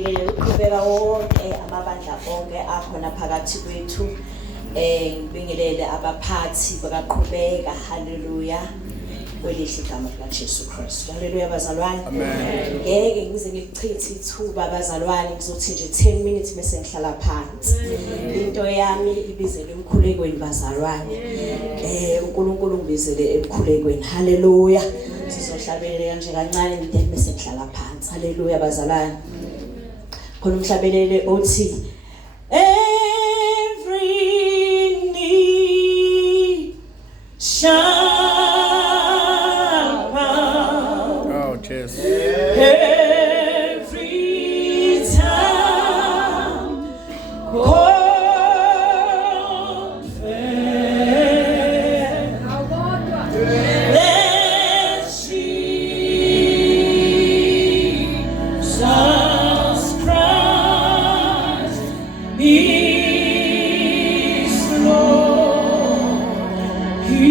Uqhubeka wonke amabandla onke akhona phakathi kwethu ngibingelele abaphathi bakaqhubeka haleluya kwelihle igama likaJesu Kristu haleluya bazalwane ngeke ngize ngikuchithe ithuba bazalwane ngizothi nje 10 minutes bese ngihlala phansi into yami ibizele emkhulekweni bazalwane uNkulunkulu ngibizele emkhulekweni haleluya sizohlabelela nje kancane bese ngihlala phansi haleluya bazalwane khona umhlabelele othi every knee shall bow. Oh, cheers. Every tongue confess that Jesus Christ is Lord. He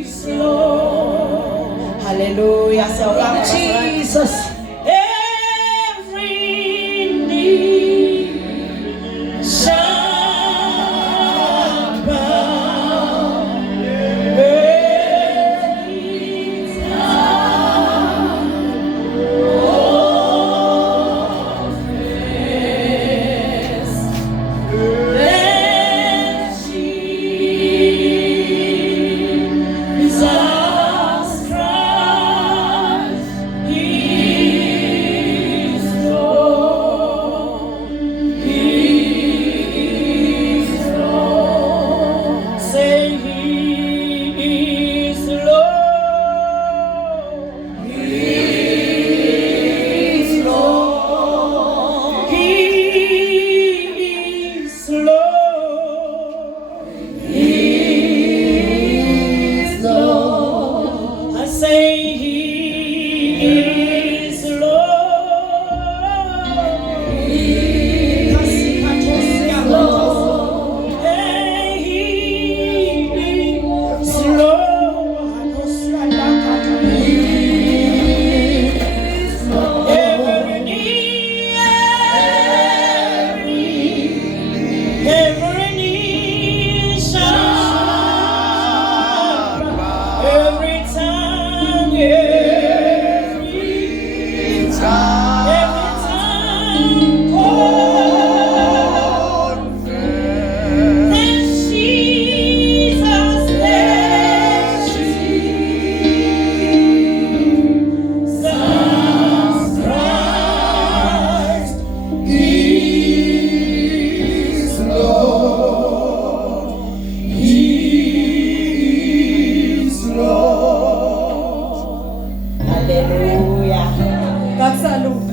is Lord. Hallelujah. So Jesus. Every knee shall bow. Every tongue confess that Jesus Christ is Lord. He is Lord. Say He is Lord. He is Lord. He is Lord. He is Lord. I say He is Lord. He is Lord. Hey, He is Lord. Every knee, every knee shall bow. Every tongue, every tongue confess that Jesus, Christ is Lord. He is Lord. Hallelujah. God salute.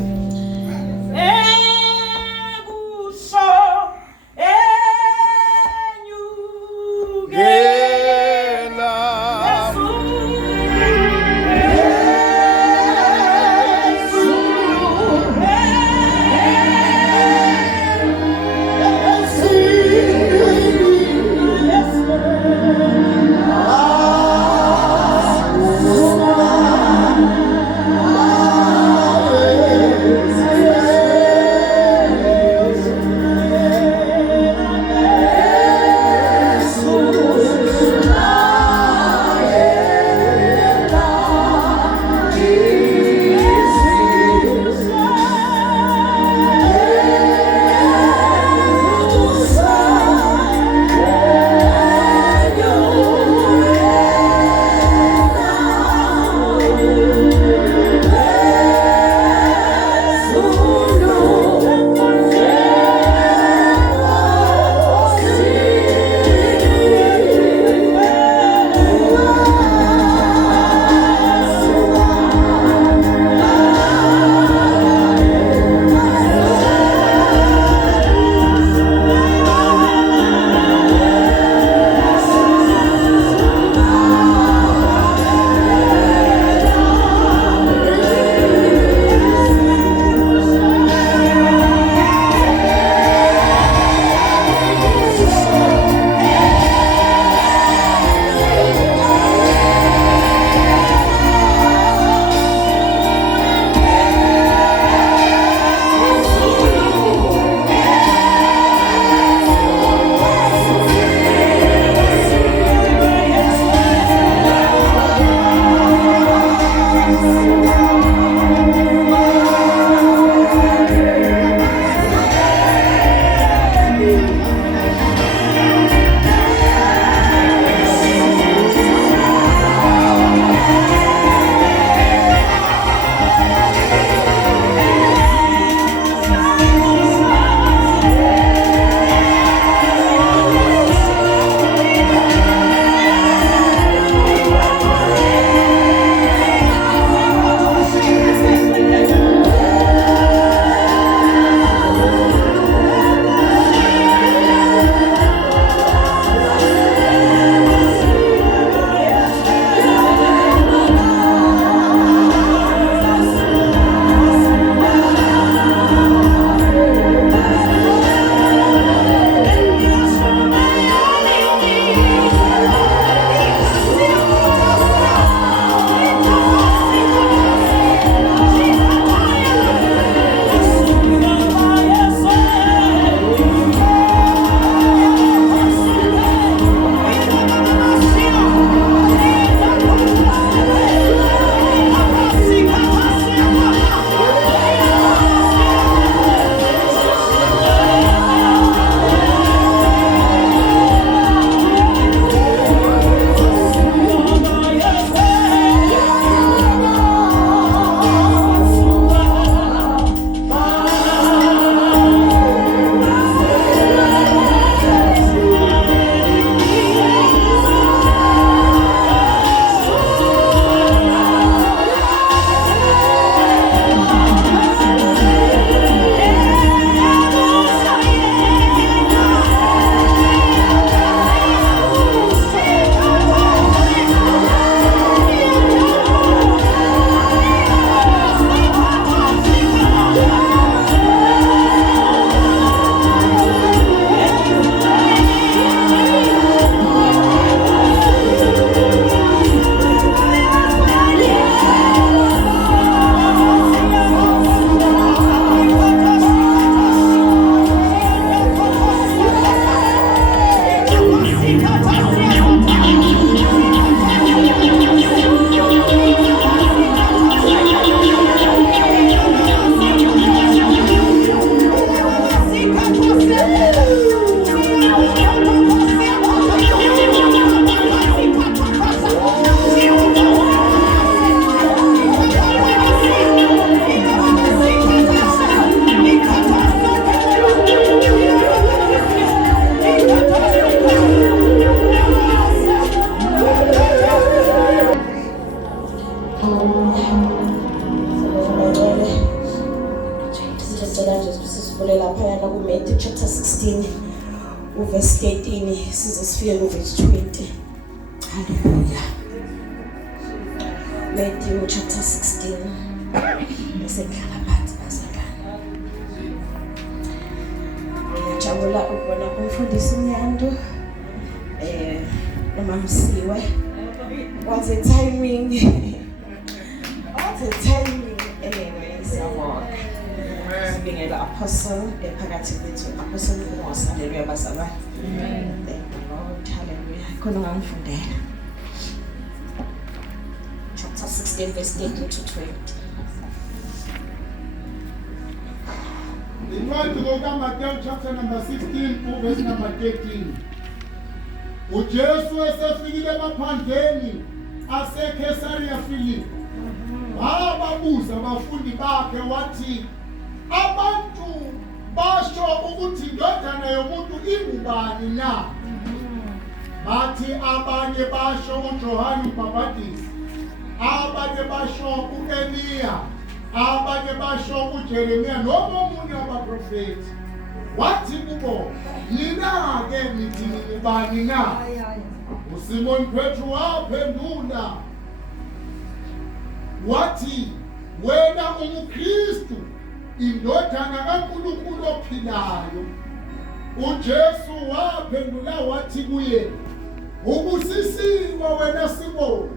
sivulela laphayana kuMatthew chapter 16 verse 13 size sifike verse 20. Hallelujah. Matthew chapter 16 esekhala phansi bazalwane. Ngiyajabula ukubona umfundisi uMyando nomamsiwe. What a timing. What a timing. Anyway, siyabonga. Sibingela apostle ephakathi kwethu apostle uMosi. Hallelujah bazalwane. Amen. Thank you Lord. Hallelujah. Khona ngangifundela. Chapter 16 verse 13 to 20. Incwadi kaMateyu chapter number 16 verse number 13. uJesu esefikile emaphandleni aseKesariya Philippi wababuza abafundi bakhe wathi abantu basho ukuthi indodana yomuntu ingubani na? Bathi abanye basho uJohane uMbhapatisi, abanye basho uEliya, abanye basho uJeremiya noma omunye wabaprofeti. Wathi kubo, nina-ke nithi ubani na? uSimoni Petru waphendula wathi, wena uMkristu, indodana kaNkulunkulu ophilayo. uJesu waphendula wathi kuye, ubusisiwe wena Simoni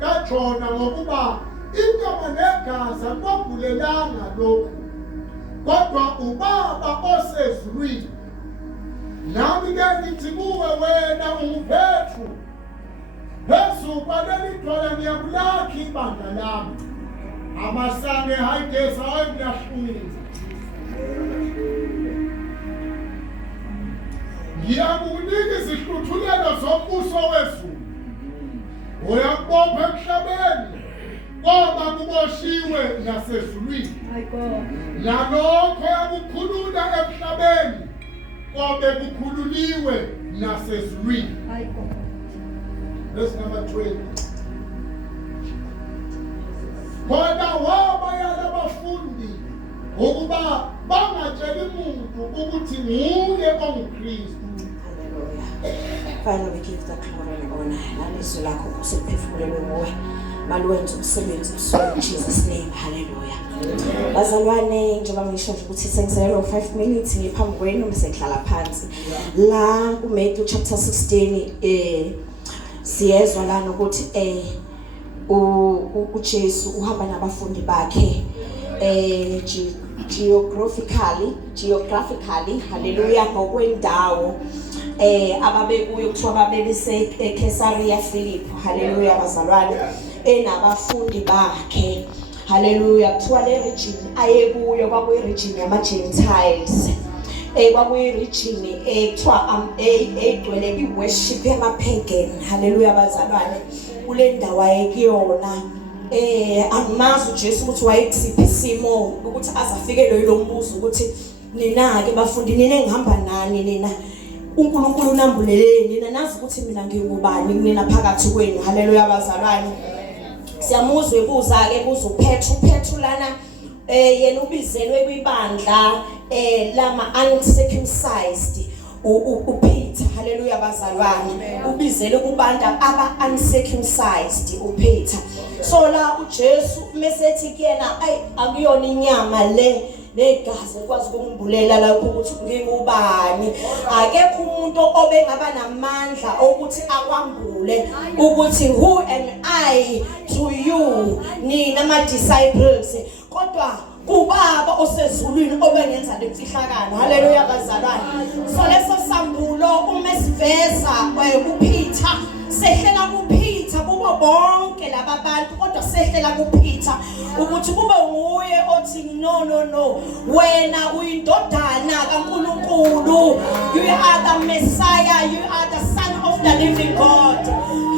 kaJona, ngokuba inyama negazi akwambulelanga lokhu, kodwa uBaba osezulwini. Nami-ke ngithi kuwe, wena uPetru, phezu kwaleli dwala ngiyakulakha ibandla lami, amasango eHadesi awayikulahlulisa. Ngiyakunika izihluthulelo zombuso wezulu. Uyakubopha emhlabeni, ngoba kuboshiwe nasezulwini. Nalokho yakukhulula emhlabeni, kobe kukhululiwe nasezulwini. Verse number 20. Kodwa wabayala abafundi ukuba bangatsheli muntu ukuthi nguye onguKristu. Father, we give the glory and honor. Nalizwi lakho kusiphefumulelwe nguwe. Maluwenze umsebenzi in Jesus name. Hallelujah. Bazalwane, njengoba ngisho nje ukuthi sengiselelwe 5 minutes ngiphambi kwenu bese ngihlala phansi. La kuMatthew chapter 16 siyezwa lana ukuthi uJesu uhamba nabafundi bakhe geographically hallelujah ngokwendawo ababekuyo kuthiwa babebese eKesariya Philippi. Hallelujah bazalwane, enabafundi bakhe. Hallelujah. Kuthiwa le region ayekuyo kwakuyi region yama Gentiles. Kwakuyi region ekuthiwa egcwele iworship yama pagan. Hallelujah bazalwane. Kule ndawo ayekuyona amazi uJesu ukuthi wayekusiphi isimo ukuthi azafikele lo mbuzo ukuthi nina ke bafundi, nina engihamba nani, nina uNkulunkulu unambuleleni, nina nazi ukuthi mina ngingubani nina phakathi kwenu. Haleluya bazalwane. Siyamuzwe kuza ke kuza uPetru lana yena ubizelwe kwibandla lama uncircumcised uPeter. Haleluya bazalwane. Ubizele kubanda aba uncircumcised uPeter. So la uJesu mesethi kuyena akuyona inyama le negazi ekwazi ukumbulela lapho ukuthi ngingubani. Akekho umuntu obengaba namandla ukuthi akwambule ukuthi who am I to you, nina ama disciples, kodwa kuBaba osezulwini obengenza lemfihlakano. Haleluya bazalwane. So leso sambulo umesiveza kuPeter, sehlela kuPeter kubo bonke laba bantu, kodwa sehlela kuPeter ukuthi kube nguye othi no, wena uyindodana kaNkulunkulu, you are the Messiah, you are the Son of the living God.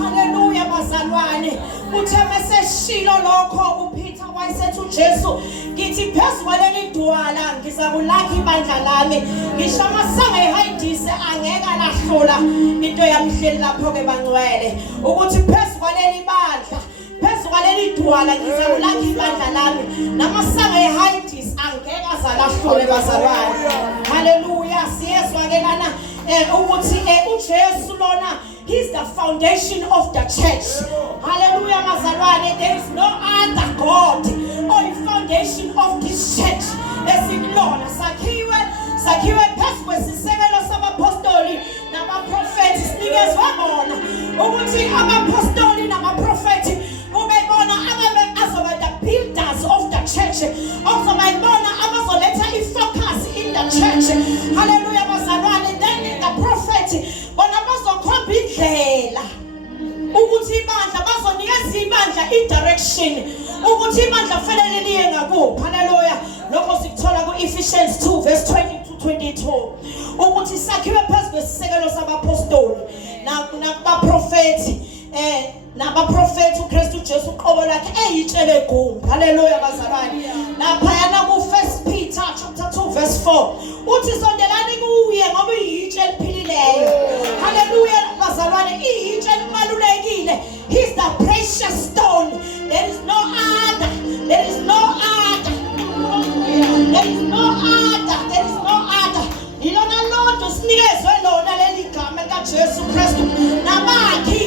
Haleluya bazalwane. Uthe meseshilo lokho uPeter wayesethi uJesu, ngithi phezu kwaleli dwala ngizakulakha ibandla lami, ngisho amasango eHadesi angeke alahlula into yamhleli lapho ke bangcwele, ukuthi phezu kwaleli bandla, phezu kwaleli dwala ngizakulakha ibandla lami, namasango eHadesi angeke azalahlule bazalwane. Hallelujah. Siyezwa ke lana ukuthi uJesu lona he's the foundation of the church. Hallelujah bazalwane. There is no other God or the foundation of this church. Esikulona sakhiwe phezu kwesisekelo sabapostoli namaprofeti sinikezwe bona ukuthi abapostoli namaprofeti kube bona azoba the builders of the church, azoba bona abazoletha ifocus in the church. Hallelujah bazalwane. Then the prophet bona bazokhomba indlela ukuthi ibandla bazonikeza ibandla i-direction ukuthi ibandla kufanele liye ngakuphi. Hallelujah. Lokho sikuthola ku-Ephesians 2 verse 20 to 22 ukuthi sakhiwe phezu kwesisekelo sabapostoli nabaprofethi uKristu Jesu uqobo lakhe eyitshele gumbi. Hallelujah bazalwane. Lapha ku 1 Peter chapter 2 verse 4 uthi sondelani kuye ngoba uyitshe eliphilileyo. Hallelujah bazalwane. Iyitshe elibalulekile. He's the precious stone. There is no other. There is no other. There is no other. There is no other. Ilona lodwa sinikezwe lona leli gama likaJesu Kristu nabakhi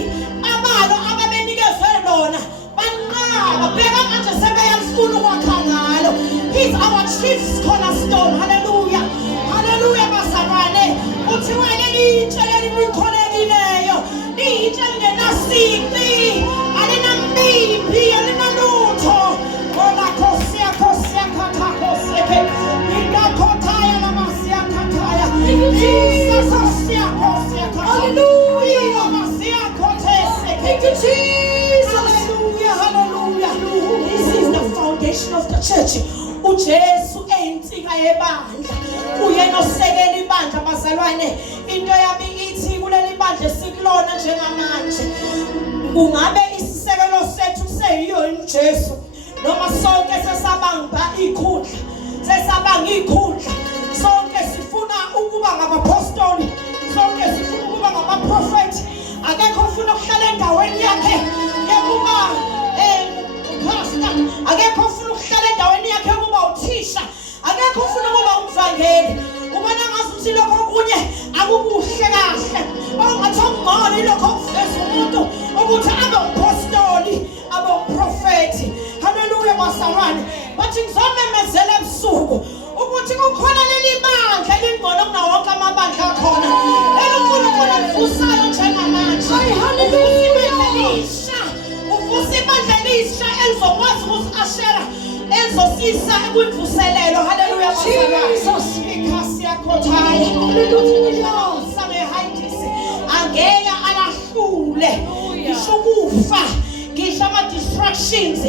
abalo ababenikezwe lona banqaba beka manje sebeyafuna ukwakha ngalo. He's our chief cornerstone. Hallelujah. Hallelujah bazalwane. Uthiwa leli itshe likhonekile itshe lingenasici alinambibi alinalutho ngoba Khosi yakhatha Khoseke ingakhotaya namasiya khathaya Khosi yakhatha. Hallelujah. Namasiya khothese. Thank you Jesus. Hallelujah. Hallelujah. This is the foundation of the church. uJesu einsika yebandla uyena osekela ibandla bazalwane. Into yami ithi kuleli bandla sikulona njengamanje kungabe isisekelo sethu kuseyiyo uJesu noma sonke sesabanga ikhundla sonke sifuna ukuba ngabapostoli sonke sifuna ukuba ngabaprofeti. Akekho ufuna ukuhlala endaweni yakhe yokuba pastor, akekho ufuna ukuhlala endaweni yakhe yokuba uthisha, akekho ufuna ukuba umvangeli. Ubona ngazuthi lokho kunye akukuhle kahle ongathi ngoni lokho kuveza umuntu ukuthi abe umpostoli abe umprofeti. Hallelujah bazalwane. Bathi ngizomemezela ebusuku ukuthi kukhona leli bandla elingcono kunawo wonke amabandla akhona eluNkulunkulu alivusayo njengamanje. Hallelujah. Uvusa ibandla elisha elizokwazi ukusi-ashera elizosisa kwimvuselelo. Hallelujah bazalwane. Ikhasi yakhothaya. Hallelujah. Samehayidisi angeke alahlule ngisho ukufa ngisho ama-distractions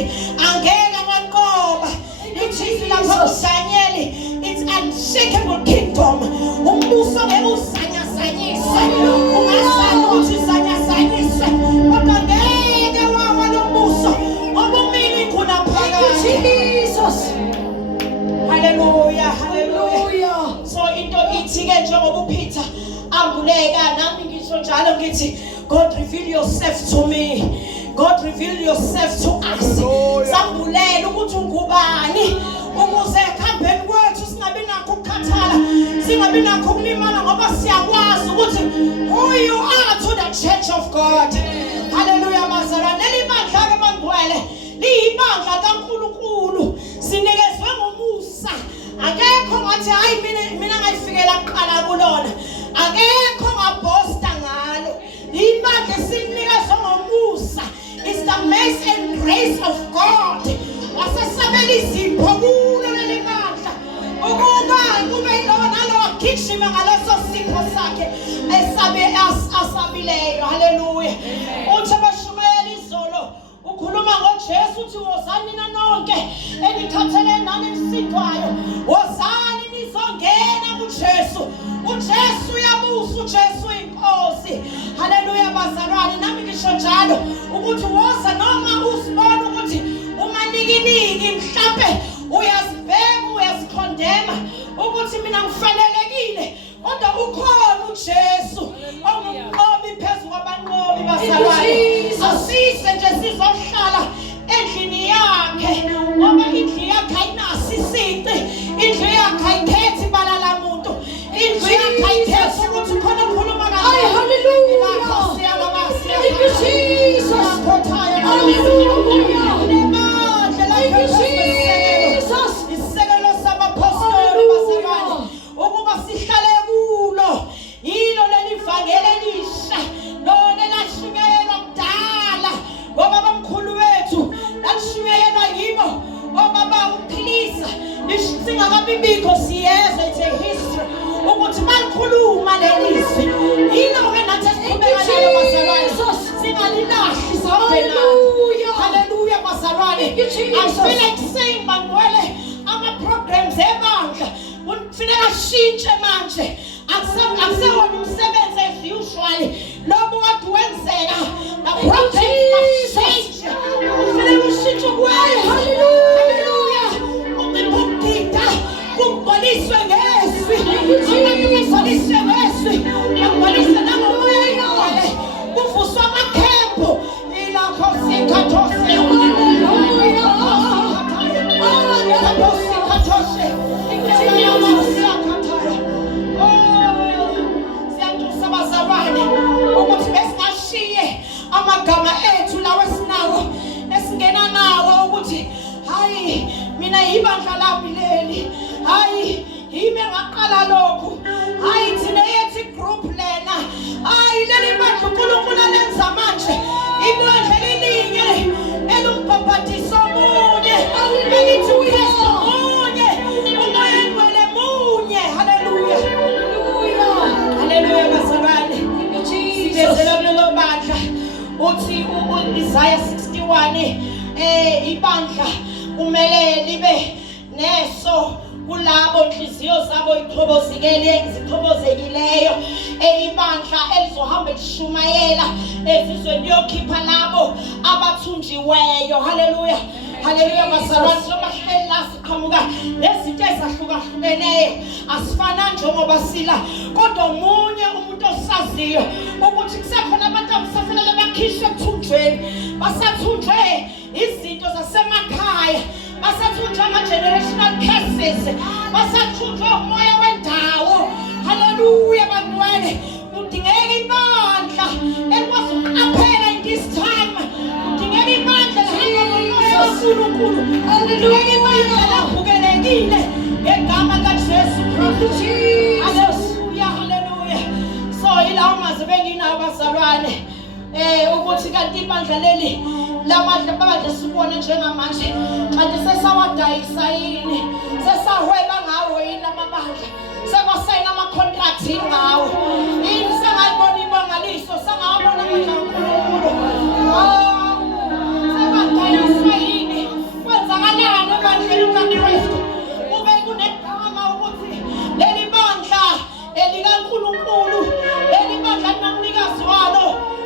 angeke amanqoba. Ithi lapha uDaniel it's unshakable kingdom. Umbuso ngeke uzanyazanyiswe. Ungasazi ukuthi uzanyazanyiswe kodwa ngeke wawa lo mbuso ngoba umini khona phakathi. Jesus. Hallelujah. Hallelujah. So into ithi ke njengoba uPeter ambuleka nami ngisho njalo ngithi God reveal yourself to me. God reveal yourself to us. Sambulela ukuthi ungubani ukuze ekhambeni kwethu singabi nakho ukukhathala singabi nakho ukulimala ngoba siyakwazi ukuthi who you are to the church of God. Hallelujah bazalwane. Leli bandla ke bangcwele liyibandla kaNkulunkulu sinikezwe ngomusa. Akekho ngathi hayi mina ngayifikela kuqala kulona. Akekho ngabhosta ngalo. Ibandla sinikezwe ngomusa. It's the mercy and grace of God. Wasesabela izipho kulo leli bandla ukuba kube lona lo gijima ngaleso sipho sakhe asabileyo. Hallelujah. Uthi bashumayela izolo ukhuluma ngoJesu uthi wozani nina nonke enikhathele nani emsindwayo wozani nizongena kuJesu. uJesu uyabusa, uJesu inkosi. Hallelujah bazalwane. Nami ngisho njalo ukuthi woza noma usibona ukuthi umanikiniki mhlambe uyazibheka uyazikhondema ukuthi mina ngifanelekile kodwa ukhona uJesu ongumnqobi phezu kwabanqobi bazalwane. Asise nje sizohlala endlini yakhe ngoba indlu yakhe ayinasi isici. Because yes, it's a history. Ukuthi malikhuluma lelizwi yilo ke nathi siqhubeka nalo bazalwane singalilahli sawubhena hallelujah bazalwane I feel like saying bangwele ama programs ebandla kufanele ashintshe manje akusewona umsebenzi as usual lobo kade wenzeka the programs must change kufanele ushintshe kwayo hallelujah ukugida kuboniswe ngezwi abantu besoliswe ngezwi yaboniswa nangomoya kuvuswa amakhembo ilakho sikhathose siyantusa bazalwane ukuthi besingashiye amagama ethu lawo esinawo esingena nawo ukuthi hayi mina ibandla lami leli hayi yime ngaqala lokhu hayi thina yethi group lena hayi leli bandla uNkulunkulu alenza manje ibandla lelinye elumbhabhatiso munye elithi uYesu munye umoya ngcwele munye haleluya haleluya bazalwane sibezela lo bandla uthi uIsaiah 61 ibandla kumele libe neso kulabo inhliziyo zabo izithobozekileyo ibandla elizohamba lishumayela ezizweni liyokhipha labo abathunjiweyo haleluya haleluya bazalwane somahleli la siqhamuka lezinto ezahlukahlukeneyo asifana njengoba sila kodwa umunye umuntu osaziyo ukuthi kusekhona abantu abasafanele bakhishwe ekuthunjweni basathunjwe izinto zasemakhaya basathunjwe ama-generational curses basathunjwe umoya wendawo haleluya bantwana kudingeka ibandla elikwazi ukuqaphela in this time kudingeka ibandla lihamba uNkulunkulu haleluya ibandla lavukelekile ngegama likaJesu Kristu haleluya haleluya so ilawo mazwi benginawo bazalwane ukuthi kanti ibandla leli lamadla babadla sibona njengamanje kanti sesawadayisa yini sesahweba ngawo yini amabandla sekwasayina ama contracts ngawo yini sengayibona ibangaliso sengawabona amandla kaNkulunkulu sekwadayisa yini kwenzakalani ebandleni likaKristu kube kunegama ukuthi leli bandla elikaNkulunkulu leli bandla linomnikazi walo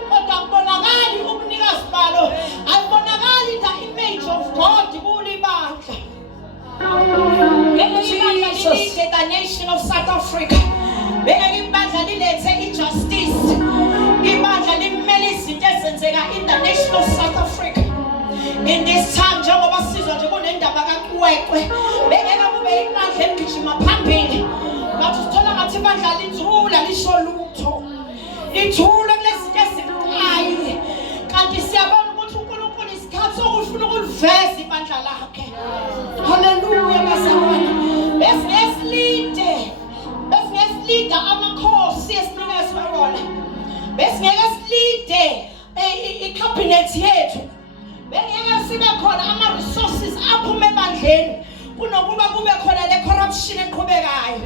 kodwa kubonakali ubunikazi balo ayibonakali the image of God kulibandla the nation of South Africa bengeke ibandla lilethe injustice ibandla limele izinto ezenzeka in the nation of South Africa in this time njengoba sizwa nje kunendaba kaNkwekwe bengeke kube ibandla eligijima phambili bathi sithola ngathi ibandla lithula lisho lutho lithule kulezinto ezibucayi kanti siyabona ukuthi uNkulunkulu isikhathi sokufuna ukuliveza ibandla lakhe haleluya bazalwane besingesilida amakhosi esinikezwe wona besingeke silide icabinet yethu bengeke sibe khona ama-resources aphume ebandleni kunokuba kube khona le corruption eqhubekayo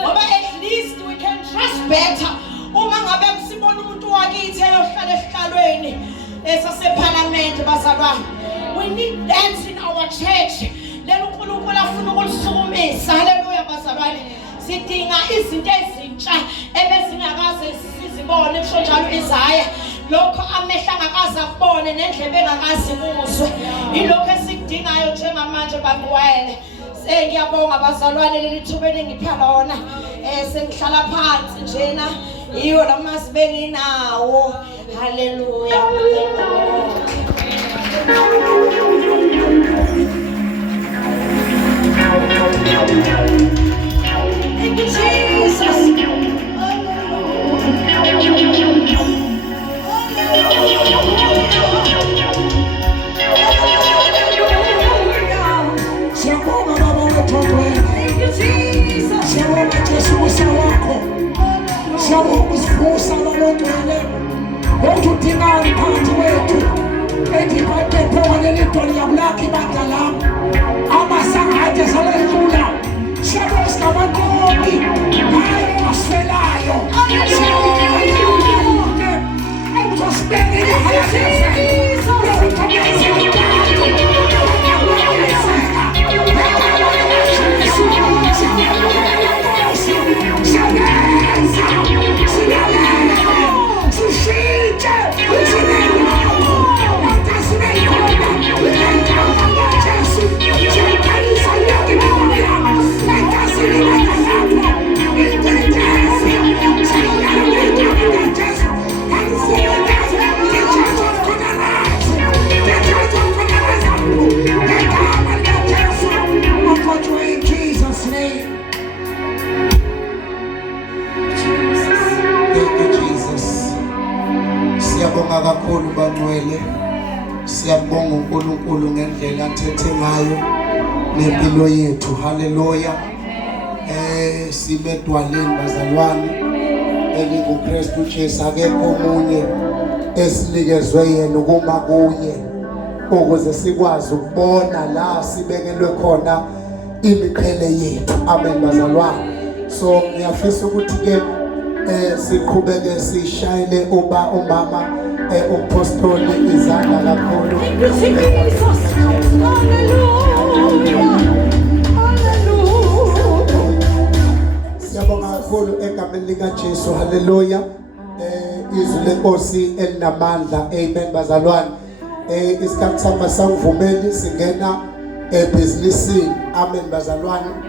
ngoba at least we can trust better uma ngabe sibona umuntu wakithi eyohlala esihlalweni esasephalamende bazalwane we need that in our church lelo uNkulunkulu afuna ukulisukumisa haleluya bazalwane sidinga izinto ezintsha ebezingakaze sizibone kusho njalo Isaiah lokho amehla angakaze akubone nendlebe engakaze kuzwe ilokho esikudingayo njengamanje bangwele ngiyabonga bazalwane leli thuba engipha lona sengihlala phansi njena iyo lamazwi benginawo haleluya thank you Jesus hallelujah Vusa lolongcwele okudinga umphathi wethu ediphathe kwaleli doli yakulakhi ibandla lami amasangade salendlula sabo singabanqobi hayi waswelayo kakhulu bangcwele siyabonga uNkulunkulu ngendlela athethe ngayo nempilo yethu haleluya sibedwaleni bazalwane elinguKristu Jesu akekho omunye esinikezwe yena ukuma kuye ukuze sikwazi ukubona la sibekelwe khona imiqhele yethu amen bazalwane so ngiyafisa ukuthi ke siqhubeke sishayele umama umpostoli izandla kakhulu. Siyabonga kakhulu egameni lika Jesu haleluya izwi lenkosi elinamandla amen bazalwane isikhathi sami sangivumeli singena ebhizinisini amen bazalwane